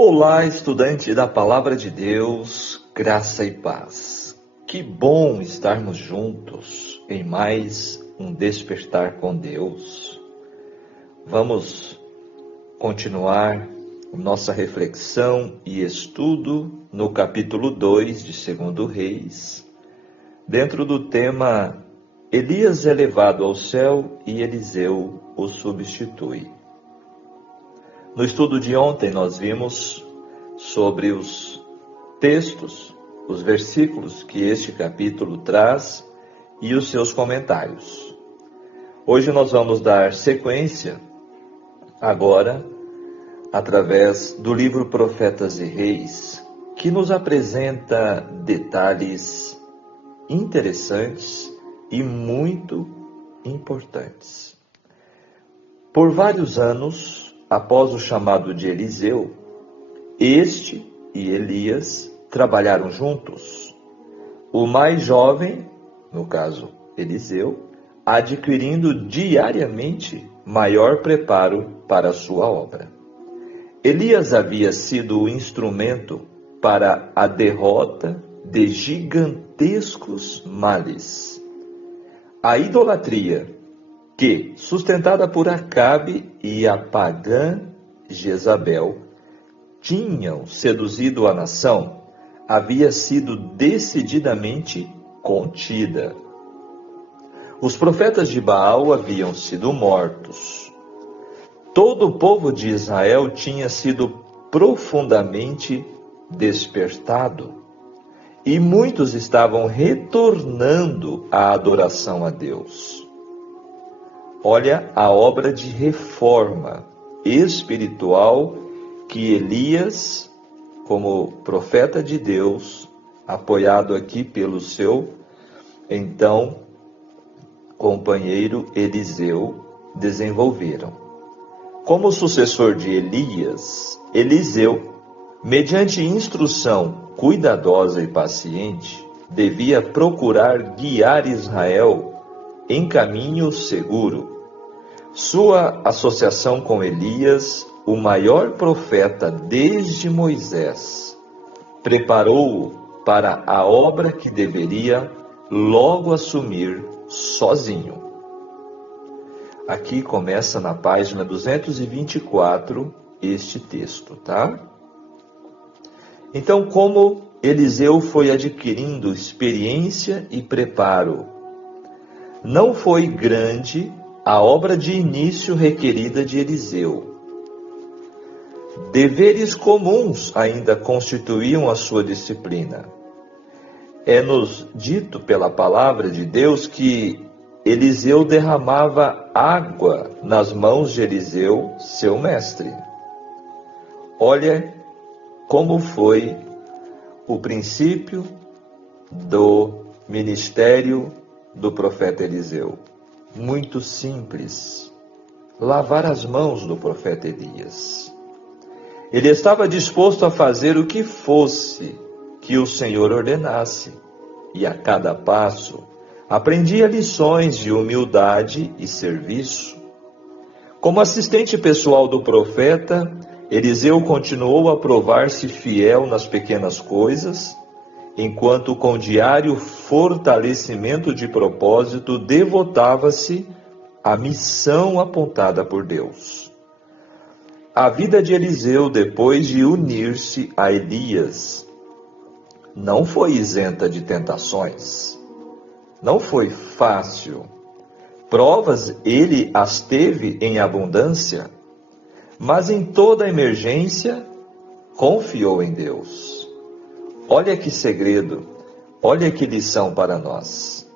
Olá, estudante da Palavra de Deus, graça e paz. Que bom estarmos juntos em mais um despertar com Deus. Vamos continuar nossa reflexão e estudo no capítulo 2 de 2 Reis, dentro do tema Elias é levado ao céu e Eliseu o substitui. No estudo de ontem nós vimos sobre os textos, os versículos que este capítulo traz e os seus comentários. Hoje nós vamos dar sequência, agora, através do livro Profetas e Reis, que nos apresenta detalhes interessantes e muito importantes. Por vários anos, após o chamado de Eliseu, este e Elias trabalharam juntos. O mais jovem, no caso Eliseu, adquirindo diariamente maior preparo para a sua obra. Elias havia sido o instrumento para a derrota de gigantescos males. A idolatria que, sustentada por Acabe e a pagã Jezabel, tinham seduzido a nação, havia sido decididamente contida. Os profetas de Baal haviam sido mortos. Todo o povo de Israel tinha sido profundamente despertado, e muitos estavam retornando à adoração a Deus. Olha a obra de reforma espiritual que Elias, como profeta de Deus, apoiado aqui pelo seu, então, companheiro Eliseu, desenvolveram. Como sucessor de Elias, Eliseu, mediante instrução cuidadosa e paciente, devia procurar guiar Israel em caminho seguro. Sua associação com Elias, o maior profeta desde Moisés, preparou-o para a obra que deveria logo assumir sozinho. Aqui começa na página 224 este texto, tá? Então, como Eliseu foi adquirindo experiência e preparo, não foi grande a obra de início requerida de Eliseu. Deveres comuns ainda constituíam a sua disciplina. É-nos dito pela palavra de Deus que Eliseu derramava água nas mãos de Eliseu, seu mestre. Olha como foi o princípio do ministério do profeta Eliseu. Muito simples. Lavar as mãos do profeta Elias. Ele estava disposto a fazer o que fosse que o Senhor ordenasse, e a cada passo aprendia lições de humildade e serviço. Como assistente pessoal do profeta, Eliseu continuou a provar-se fiel nas pequenas coisas, enquanto com diário fortalecimento de propósito devotava-se à missão apontada por Deus. A vida de Eliseu, depois de unir-se a Elias, não foi isenta de tentações. Não foi fácil. Provas ele as teve em abundância, mas em toda emergência confiou em Deus. Olha que segredo, olha que lição para nós.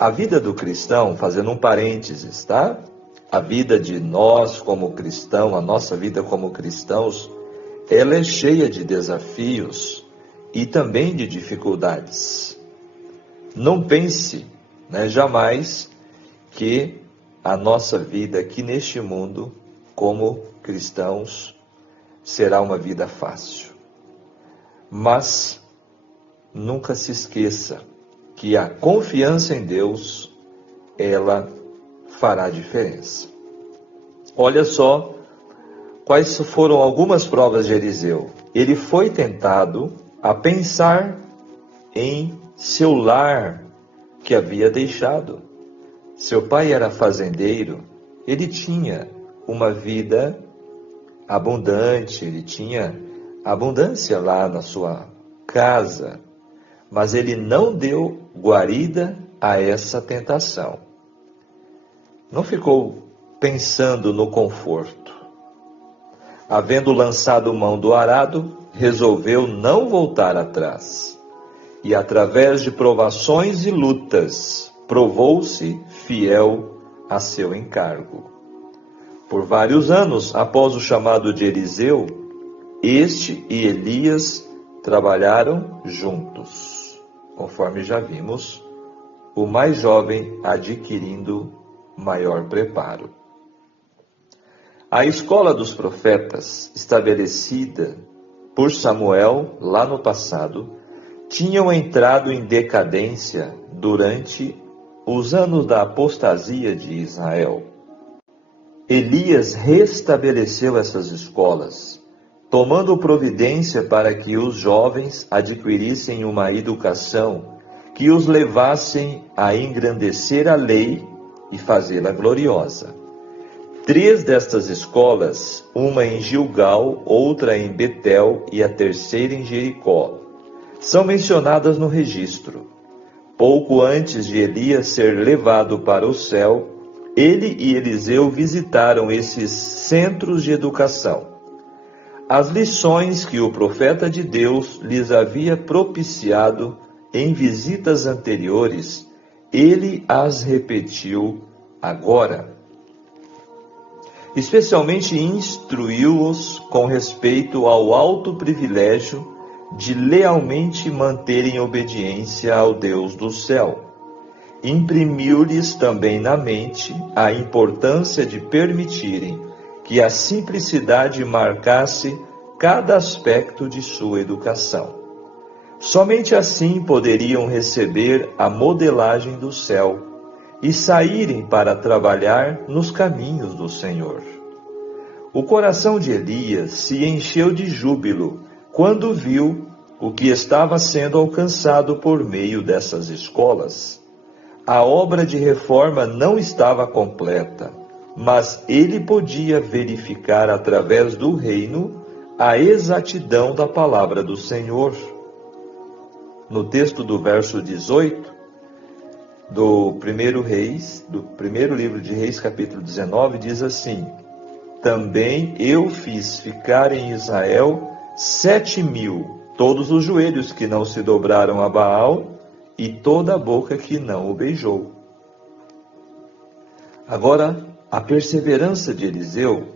A vida do cristão, fazendo um parênteses, tá? A vida de nós como cristãos, a nossa vida como cristãos, ela é cheia de desafios e também de dificuldades. Não pense, jamais, que a nossa vida aqui neste mundo, como cristãos, será uma vida fácil. Mas nunca se esqueça que a confiança em Deus, ela fará diferença. Olha só quais foram algumas provas de Eliseu? Ele foi tentado a pensar em seu lar que havia deixado. Seu pai era fazendeiro, ele tinha uma vida abundante, ele tinha abundância lá na sua casa, mas ele não deu guarida a essa tentação. Não ficou pensando no conforto. Havendo lançado mão do arado, resolveu não voltar atrás. E através de provações e lutas, provou-se fiel a seu encargo. Por vários anos, após o chamado de Eliseu, este e Elias trabalharam juntos, conforme já vimos, o mais jovem adquirindo maior preparo. A escola dos profetas, estabelecida por Samuel lá no passado, tinham entrado em decadência durante os anos da apostasia de Israel. Elias restabeleceu essas escolas, tomando providência para que os jovens adquirissem uma educação que os levassem a engrandecer a lei e fazê-la gloriosa. 3 destas escolas, uma em Gilgal, outra em Betel e a terceira em Jericó, são mencionadas no registro. Pouco antes de Elias ser levado para o céu, ele e Eliseu visitaram esses centros de educação. As lições que o profeta de Deus lhes havia propiciado em visitas anteriores, ele as repetiu agora. Especialmente instruiu-os com respeito ao alto privilégio de lealmente manterem obediência ao Deus do céu. Imprimiu-lhes também na mente a importância de permitirem que a simplicidade marcasse cada aspecto de sua educação. Somente assim poderiam receber a modelagem do céu e saírem para trabalhar nos caminhos do Senhor. O coração de Elias se encheu de júbilo quando viu o que estava sendo alcançado por meio dessas escolas. A obra de reforma não estava completa, mas ele podia verificar através do reino a exatidão da palavra do Senhor. No texto do verso 18, do primeiro livro de Reis, capítulo 19, diz assim: Também eu fiz ficar em Israel 7.000, todos os joelhos que não se dobraram a Baal, e toda a boca que não o beijou. Agora, a perseverança de Eliseu.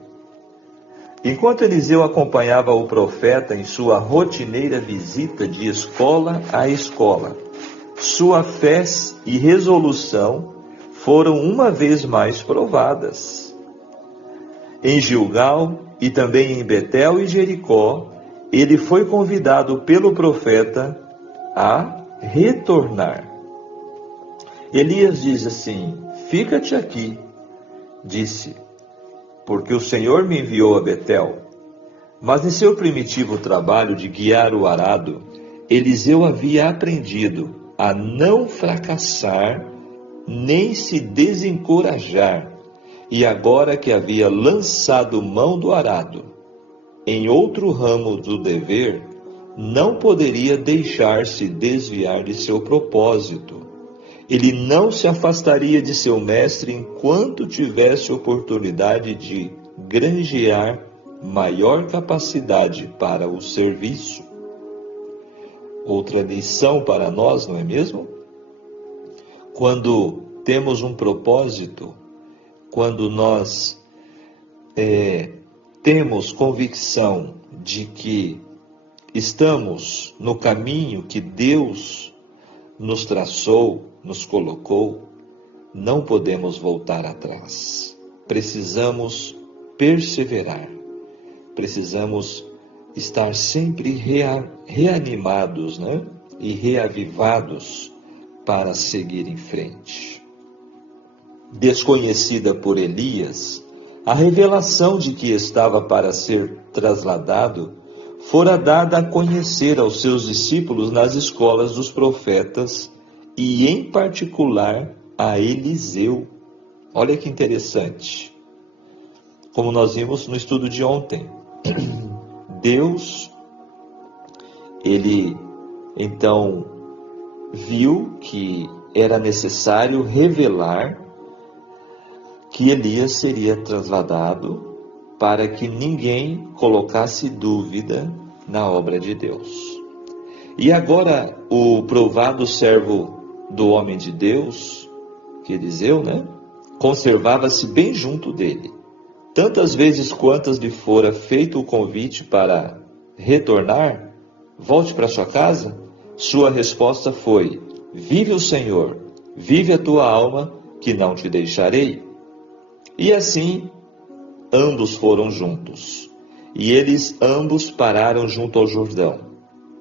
Enquanto Eliseu acompanhava o profeta em sua rotineira visita de escola a escola, sua fé e resolução foram uma vez mais provadas. Em Gilgal e também em Betel e Jericó, ele foi convidado pelo profeta a retornar. Elias diz assim: Fica-te aqui, disse, porque o Senhor me enviou a Betel. Mas em seu primitivo trabalho de guiar o arado, Eliseu havia aprendido a não fracassar nem se desencorajar, e agora que havia lançado mão do arado em outro ramo do dever, não poderia deixar-se desviar de seu propósito. Ele não se afastaria de seu mestre enquanto tivesse oportunidade de granjear maior capacidade para o serviço. Outra lição para nós, não é mesmo? Quando temos um propósito, quando nós temos convicção de que estamos no caminho que Deus nos traçou, nos colocou, não podemos voltar atrás. Precisamos perseverar. Precisamos estar sempre reanimados, né? E reavivados para seguir em frente. Desconhecida por Elias, A revelação de que estava para ser trasladado fora dada a conhecer aos seus discípulos nas escolas dos profetas e, em particular, a Eliseu. Olha que interessante. Como nós vimos no estudo de ontem, Deus, ele então viu que era necessário revelar que Elias seria trasladado para que ninguém colocasse dúvida na obra de Deus. E agora o provado servo do homem de Deus, que Eliseu, conservava-se bem junto dele. Tantas vezes quantas lhe fora feito o convite para retornar, volte para sua casa, sua resposta foi: vive o Senhor, vive a tua alma, que não te deixarei. E assim, ambos foram juntos, e eles ambos pararam junto ao Jordão.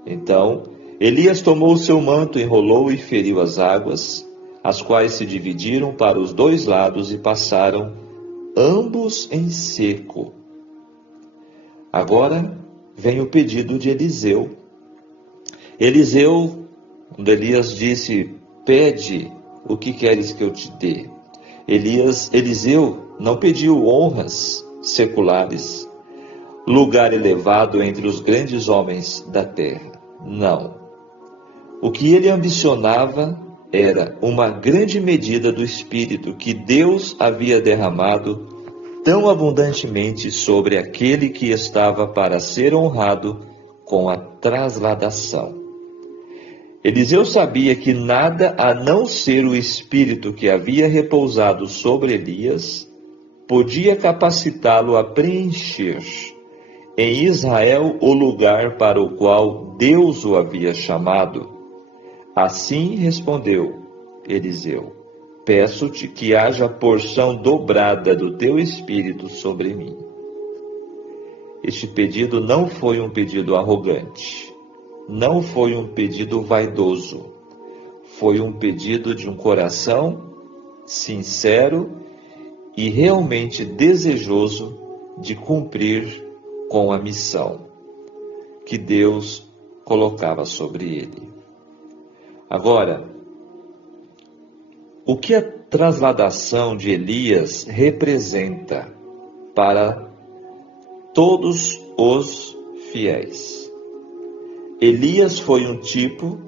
Então, Elias tomou o seu manto, enrolou e feriu as águas, as quais se dividiram para os dois lados e passaram ambos em seco. Agora vem o pedido de Eliseu. Quando Elias disse: pede o que queres que eu te dê, Eliseu não pediu honras seculares, lugar elevado entre os grandes homens da terra. Não. O que ele ambicionava era uma grande medida do Espírito que Deus havia derramado tão abundantemente sobre aquele que estava para ser honrado com a trasladação. Eliseu sabia que nada a não ser o Espírito que havia repousado sobre Elias podia capacitá-lo a preencher em Israel o lugar para o qual Deus o havia chamado. Assim respondeu Eliseu: peço-te que haja porção dobrada do teu Espírito sobre mim. Este pedido não foi um pedido arrogante, não foi um pedido vaidoso, foi um pedido de um coração sincero e realmente desejoso de cumprir com a missão que Deus colocava sobre ele. Agora, o que a trasladação de Elias representa para todos os fiéis? Elias foi um tipo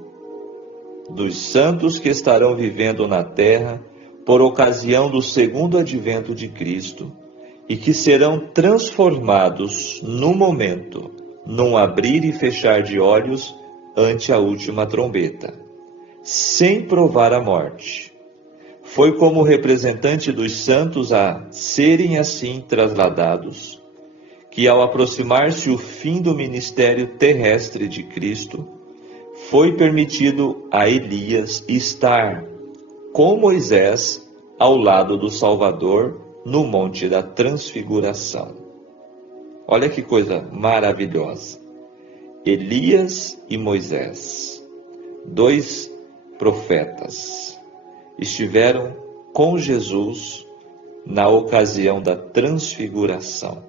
dos santos que estarão vivendo na terra por ocasião do segundo advento de Cristo e que serão transformados no momento, num abrir e fechar de olhos ante a última trombeta, sem provar a morte. Foi como representante dos santos a serem assim trasladados, que ao aproximar-se o fim do ministério terrestre de Cristo, foi permitido a Elias estar com Moisés ao lado do Salvador no Monte da Transfiguração. Olha que coisa maravilhosa. Elias e Moisés, dois profetas, estiveram com Jesus na ocasião da transfiguração.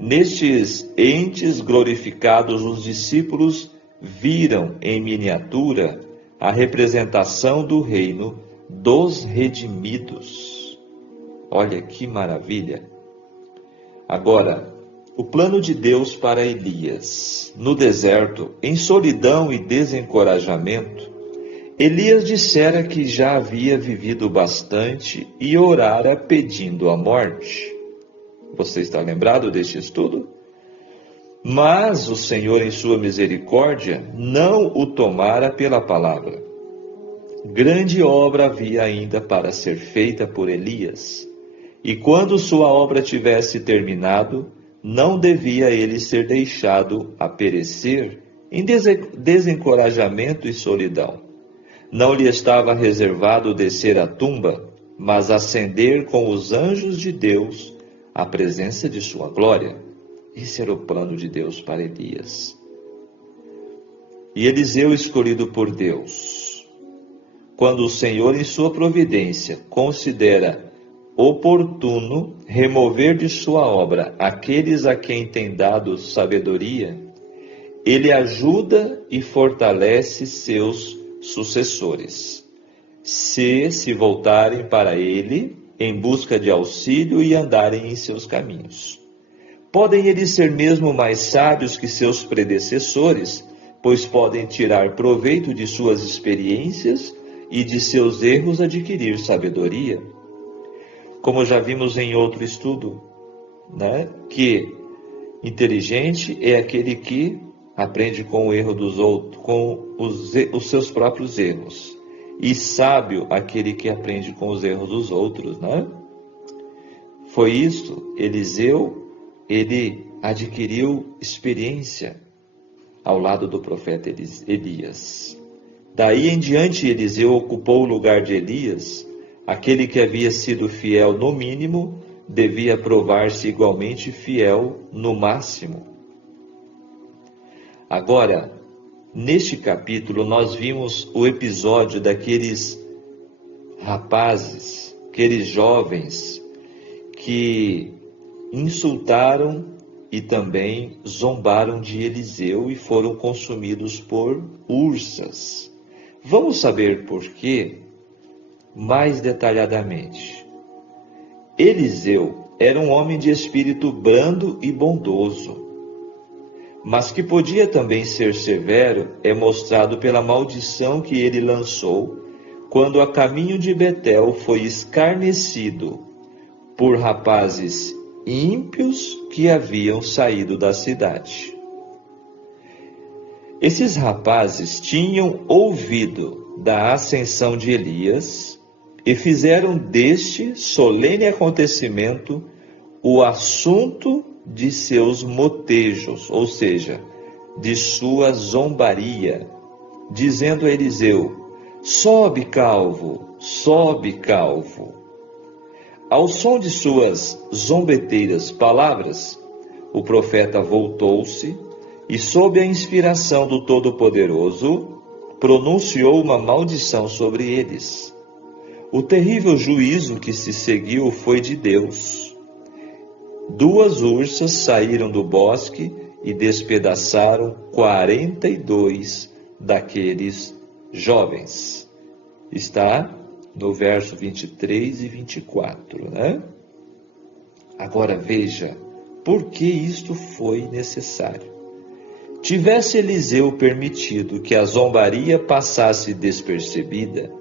Nestes entes glorificados, os discípulos viram em miniatura a representação do reino dos redimidos. Olha que maravilha! Agora, o plano de Deus para Elias. No deserto, em solidão e desencorajamento, Elias dissera que já havia vivido bastante e orara pedindo a morte. Você está lembrado deste estudo? Mas o Senhor, em sua misericórdia, não o tomara pela palavra. Grande obra havia ainda para ser feita por Elias, e quando sua obra tivesse terminado, não devia ele ser deixado a perecer em desencorajamento e solidão. Não lhe estava reservado descer à tumba, mas ascender com os anjos de Deus à presença de sua glória. Esse era o plano de Deus para Elias. E Eliseu, escolhido por Deus, quando o Senhor, em sua providência, considera oportuno remover de sua obra aqueles a quem tem dado sabedoria, ele ajuda e fortalece seus sucessores, se voltarem para ele em busca de auxílio e andarem em seus caminhos. Podem eles ser mesmo mais sábios que seus predecessores, pois podem tirar proveito de suas experiências e de seus erros adquirir sabedoria. Como já vimos em outro estudo, que inteligente é aquele que aprende com o erro dos outros, com os seus próprios erros. E sábio aquele que aprende com os erros dos outros, Foi isso, Eliseu, ele adquiriu experiência ao lado do profeta Elias. Daí em diante, Eliseu ocupou o lugar de Elias. Aquele que havia sido fiel no mínimo, devia provar-se igualmente fiel no máximo. Agora, neste capítulo, nós vimos o episódio daqueles rapazes, aqueles jovens que insultaram e também zombaram de Eliseu e foram consumidos por ursas. Vamos saber por quê mais detalhadamente. Eliseu era um homem de espírito brando e bondoso, mas que podia também ser severo é mostrado pela maldição que ele lançou quando a caminho de Betel foi escarnecido por rapazes ímpios que haviam saído da cidade. Esses rapazes tinham ouvido da ascensão de Elias e fizeram deste solene acontecimento o assunto de seus motejos, ou seja, de sua zombaria, dizendo a Eliseu: sobe, calvo, sobe, calvo. Ao som de suas zombeteiras palavras, o profeta voltou-se e, sob a inspiração do Todo-Poderoso, pronunciou uma maldição sobre eles. O terrível juízo que se seguiu foi de Deus. 2 ursas saíram do bosque e despedaçaram 42 daqueles jovens. Está no verso 23 e 24, Agora veja, por que isto foi necessário? Tivesse Eliseu permitido que a zombaria passasse despercebida,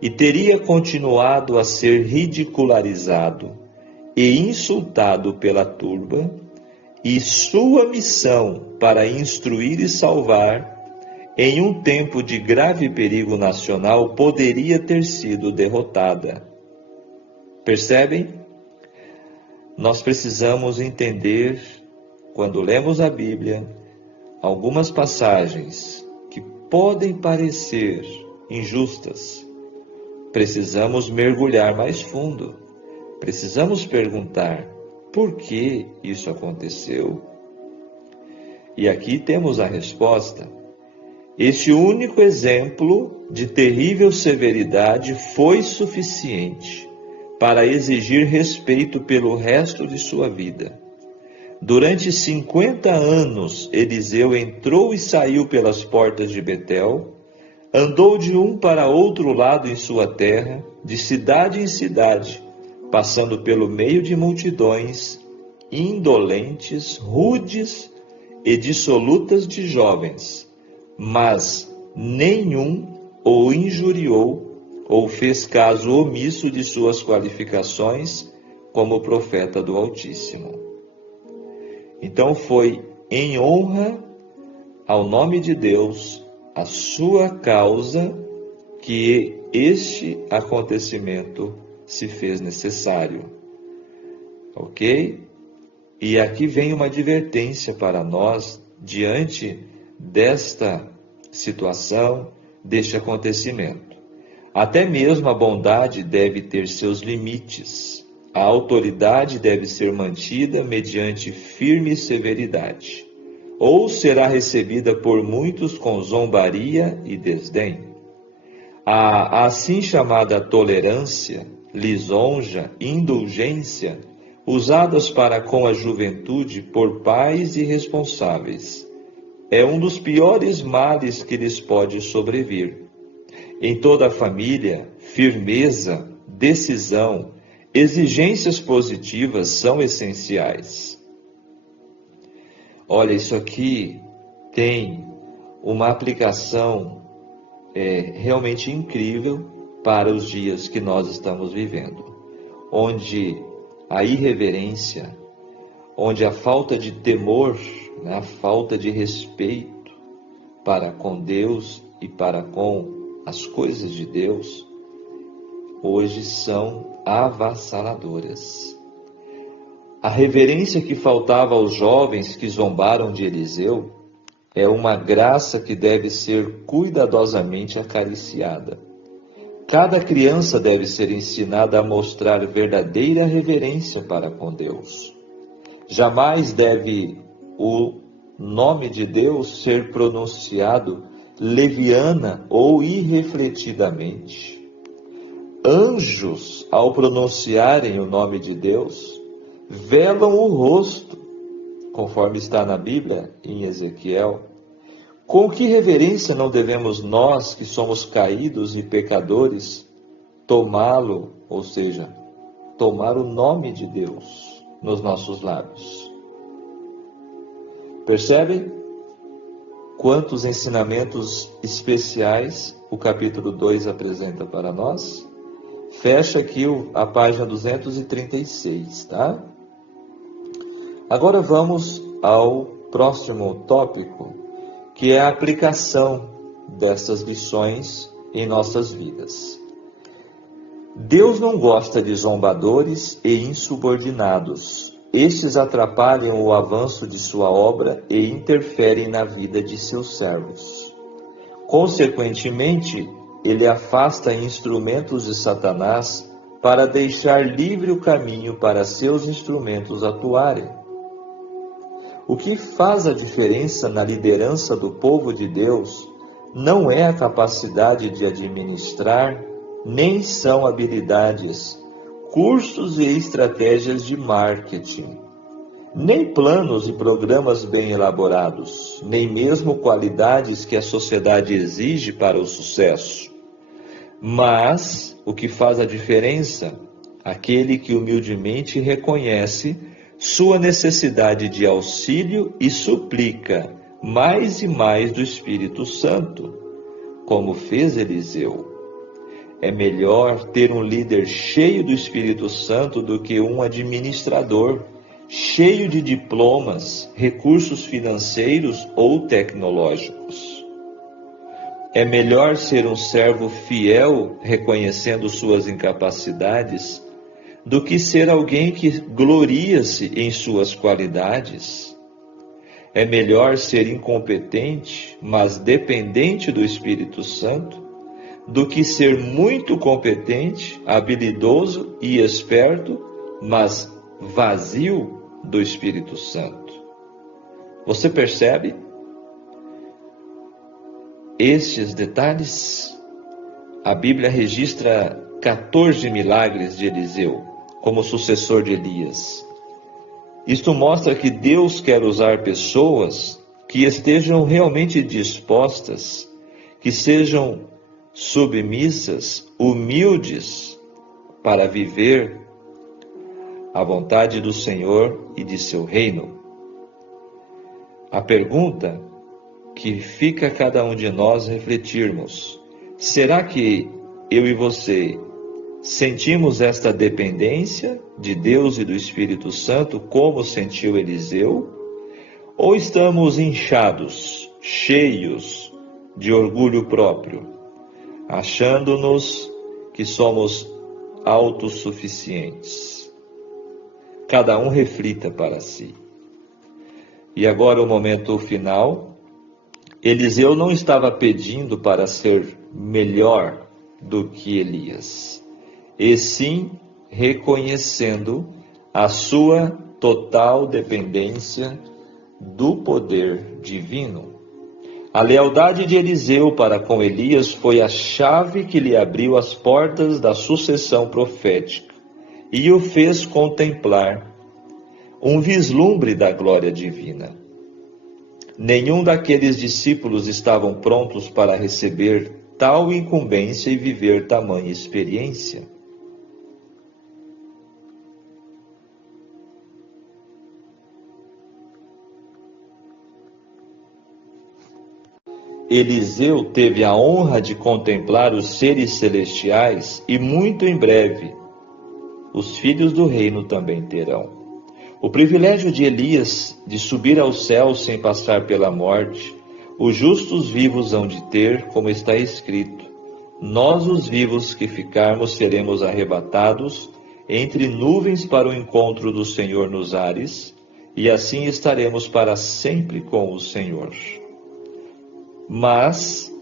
e teria continuado a ser ridicularizado e insultado pela turba, e sua missão para instruir e salvar, em um tempo de grave perigo nacional, poderia ter sido derrotada. Percebem? Nós precisamos entender, quando lemos a Bíblia, algumas passagens que podem parecer injustas. Precisamos mergulhar mais fundo. Precisamos perguntar: por que isso aconteceu? E aqui temos a resposta. Este único exemplo de terrível severidade foi suficiente para exigir respeito pelo resto de sua vida. Durante 50 anos, Eliseu entrou e saiu pelas portas de Betel, andou de um para outro lado em sua terra, de cidade em cidade, passando pelo meio de multidões indolentes, rudes e dissolutas de jovens, mas nenhum o injuriou ou fez caso omisso de suas qualificações como profeta do Altíssimo. Então foi em honra ao nome de Deus, a sua causa, que este acontecimento se fez necessário. Ok? E aqui vem uma advertência para nós diante desta situação, deste acontecimento. Até mesmo a bondade deve ter seus limites. A autoridade deve ser mantida mediante firme severidade, ou será recebida por muitos com zombaria e desdém. A assim chamada tolerância lisonja, indulgência, usadas para com a juventude por pais irresponsáveis, é um dos piores males que lhes pode sobrevir. Em toda a família, firmeza, decisão, exigências positivas são essenciais. Olha, isso aqui tem uma aplicação realmente incrível para os dias que nós estamos vivendo, onde a irreverência, onde a falta de temor, né, a falta de respeito para com Deus e para com as coisas de Deus, hoje são avassaladoras. A reverência que faltava aos jovens que zombaram de Eliseu é uma graça que deve ser cuidadosamente acariciada. Cada criança deve ser ensinada a mostrar verdadeira reverência para com Deus. Jamais deve o nome de Deus ser pronunciado leviana ou irrefletidamente. Anjos, ao pronunciarem o nome de Deus, velam o rosto, conforme está na Bíblia, em Ezequiel. Com que reverência não devemos nós, que somos caídos e pecadores, tomá-lo, ou seja, tomar o nome de Deus nos nossos lábios? Percebem quantos ensinamentos especiais o capítulo 2 apresenta para nós? Fecha aqui a página 236, tá? Agora vamos ao próximo tópico, que é a aplicação dessas lições em nossas vidas. Deus não gosta de zombadores e insubordinados. Estes atrapalham o avanço de sua obra e interferem na vida de seus servos. Consequentemente, ele afasta instrumentos de Satanás para deixar livre o caminho para seus instrumentos atuarem. O que faz a diferença na liderança do povo de Deus não é a capacidade de administrar, nem são habilidades, cursos e estratégias de marketing, nem planos e programas bem elaborados, nem mesmo qualidades que a sociedade exige para o sucesso. Mas o que faz a diferença? Aquele que humildemente reconhece sua necessidade de auxílio e suplica mais e mais do Espírito Santo, como fez Eliseu. É melhor ter um líder cheio do Espírito Santo do que um administrador cheio de diplomas, recursos financeiros ou tecnológicos. É melhor ser um servo fiel, reconhecendo suas incapacidades, do que ser alguém que gloria-se em suas qualidades. É melhor ser incompetente, mas dependente do Espírito Santo, do que ser muito competente, habilidoso e esperto, mas vazio do Espírito Santo. Você percebe estes detalhes? A Bíblia registra 14 milagres de Eliseu como sucessor de Elias. Isto mostra que Deus quer usar pessoas que estejam realmente dispostas, que sejam submissas, humildes, para viver a vontade do Senhor e de seu reino. A pergunta que fica a cada um de nós refletirmos: será que eu e você sentimos esta dependência de Deus e do Espírito Santo como sentiu Eliseu? Ou estamos inchados, cheios de orgulho próprio, achando-nos que somos autossuficientes? Cada um reflita para si. E agora o momento final. Eliseu não estava pedindo para ser melhor do que Elias, e sim reconhecendo a sua total dependência do poder divino. A lealdade de Eliseu para com Elias foi a chave que lhe abriu as portas da sucessão profética e o fez contemplar um vislumbre da glória divina. Nenhum daqueles discípulos estavam prontos para receber tal incumbência e viver tamanha experiência. Eliseu teve a honra de contemplar os seres celestiais e muito em breve os filhos do reino também terão. O privilégio de Elias de subir aos céus sem passar pela morte, os justos vivos hão de ter, como está escrito: nós os vivos que ficarmos seremos arrebatados entre nuvens para o encontro do Senhor nos ares, e assim estaremos para sempre com o Senhor. Mas,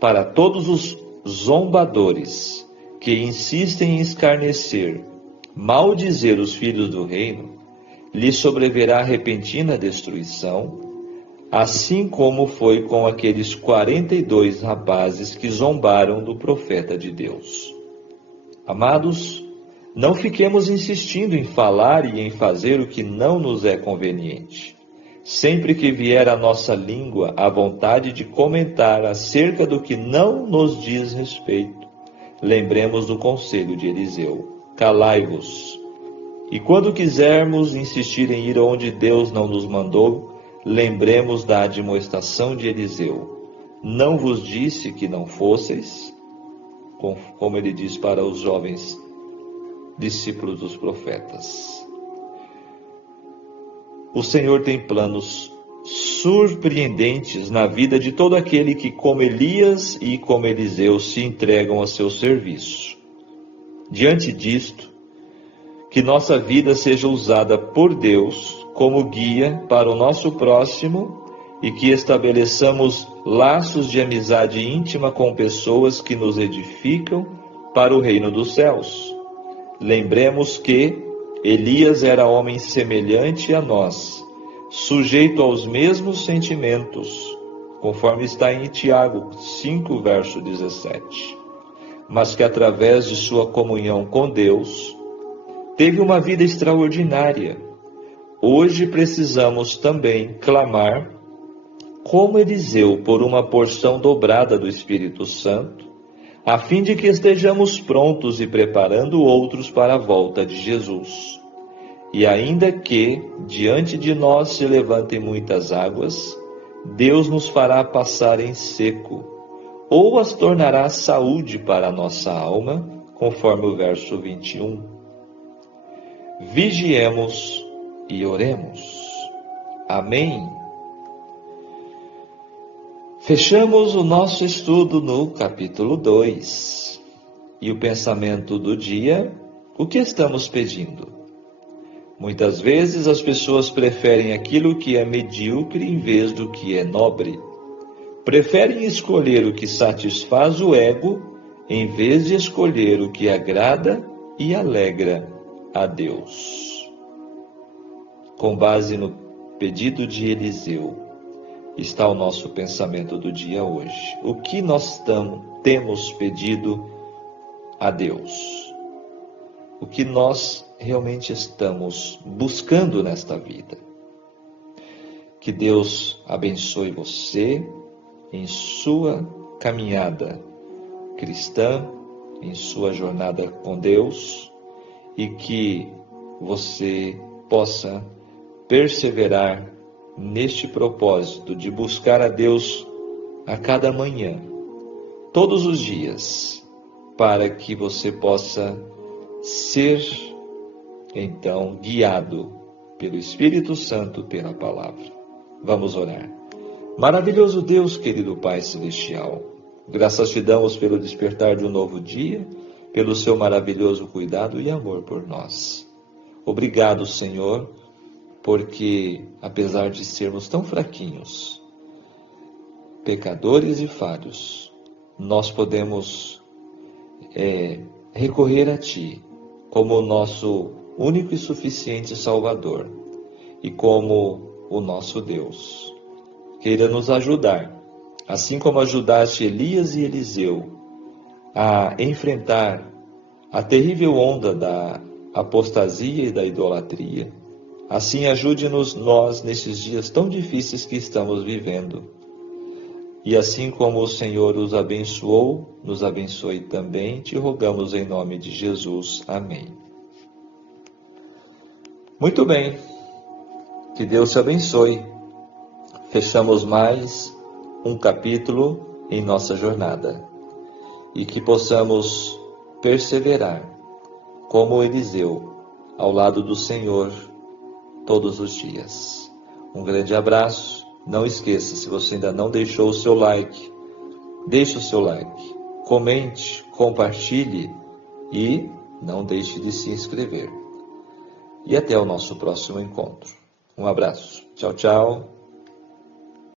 para todos os zombadores que insistem em escarnecer, maldizer os filhos do reino, lhe sobreverá repentina destruição, assim como foi com aqueles 42 rapazes que zombaram do profeta de Deus. Amados, não fiquemos insistindo em falar e em fazer o que não nos é conveniente. Sempre que vier à nossa língua a vontade de comentar acerca do que não nos diz respeito, lembremos do conselho de Eliseu: calai-vos. E quando quisermos insistir em ir onde Deus não nos mandou, lembremos da admoestação de Eliseu: não vos disse que não fosseis? Como ele diz para os jovens discípulos dos profetas. O Senhor tem planos surpreendentes na vida de todo aquele que, como Elias e como Eliseu, se entregam a seu serviço. Diante disto, que nossa vida seja usada por Deus como guia para o nosso próximo e que estabeleçamos laços de amizade íntima com pessoas que nos edificam para o reino dos céus. Lembremos que Elias era homem semelhante a nós, sujeito aos mesmos sentimentos, conforme está em Tiago 5, verso 17, mas que através de sua comunhão com Deus, teve uma vida extraordinária. Hoje precisamos também clamar, como Eliseu, por uma porção dobrada do Espírito Santo, a fim de que estejamos prontos e preparando outros para a volta de Jesus. E ainda que diante de nós se levantem muitas águas, Deus nos fará passar em seco, ou as tornará saúde para a nossa alma, conforme o verso 21. Vigiemos e oremos. Amém. Fechamos o nosso estudo no capítulo 2. E o pensamento do dia: o que estamos pedindo? Muitas vezes as pessoas preferem aquilo que é medíocre em vez do que é nobre. Preferem escolher o que satisfaz o ego em vez de escolher o que agrada e alegra a Deus. Com base no pedido de Eliseu, está o nosso pensamento do dia hoje. O que nós temos pedido a Deus? O que nós realmente estamos buscando nesta vida? Que Deus abençoe você em sua caminhada cristã, em sua jornada com Deus, e que você possa perseverar neste propósito de buscar a Deus a cada manhã, todos os dias, para que você possa ser, então, guiado pelo Espírito Santo, pela palavra. Vamos orar. Maravilhoso Deus, querido Pai Celestial, graças te damos pelo despertar de um novo dia, pelo seu maravilhoso cuidado e amor por nós. Obrigado, Senhor, porque, apesar de sermos tão fraquinhos, pecadores e falhos, nós podemos recorrer a Ti como o nosso único e suficiente Salvador e como o nosso Deus. Queira nos ajudar Assim como ajudaste Elias e Eliseu a enfrentar a terrível onda da apostasia e da idolatria, assim ajude-nos nós nesses dias tão difíceis que estamos vivendo. E assim como o Senhor os abençoou, nos abençoe também, te rogamos em nome de Jesus. Amém. Muito bem, que Deus te abençoe. Fechamos mais um capítulo em nossa jornada e que possamos perseverar como Eliseu ao lado do Senhor todos os dias. Um grande abraço. Não esqueça, se você ainda não deixou o seu like, deixe o seu like, comente, compartilhe e não deixe de se inscrever. E até o nosso próximo encontro. Um abraço. Tchau, tchau.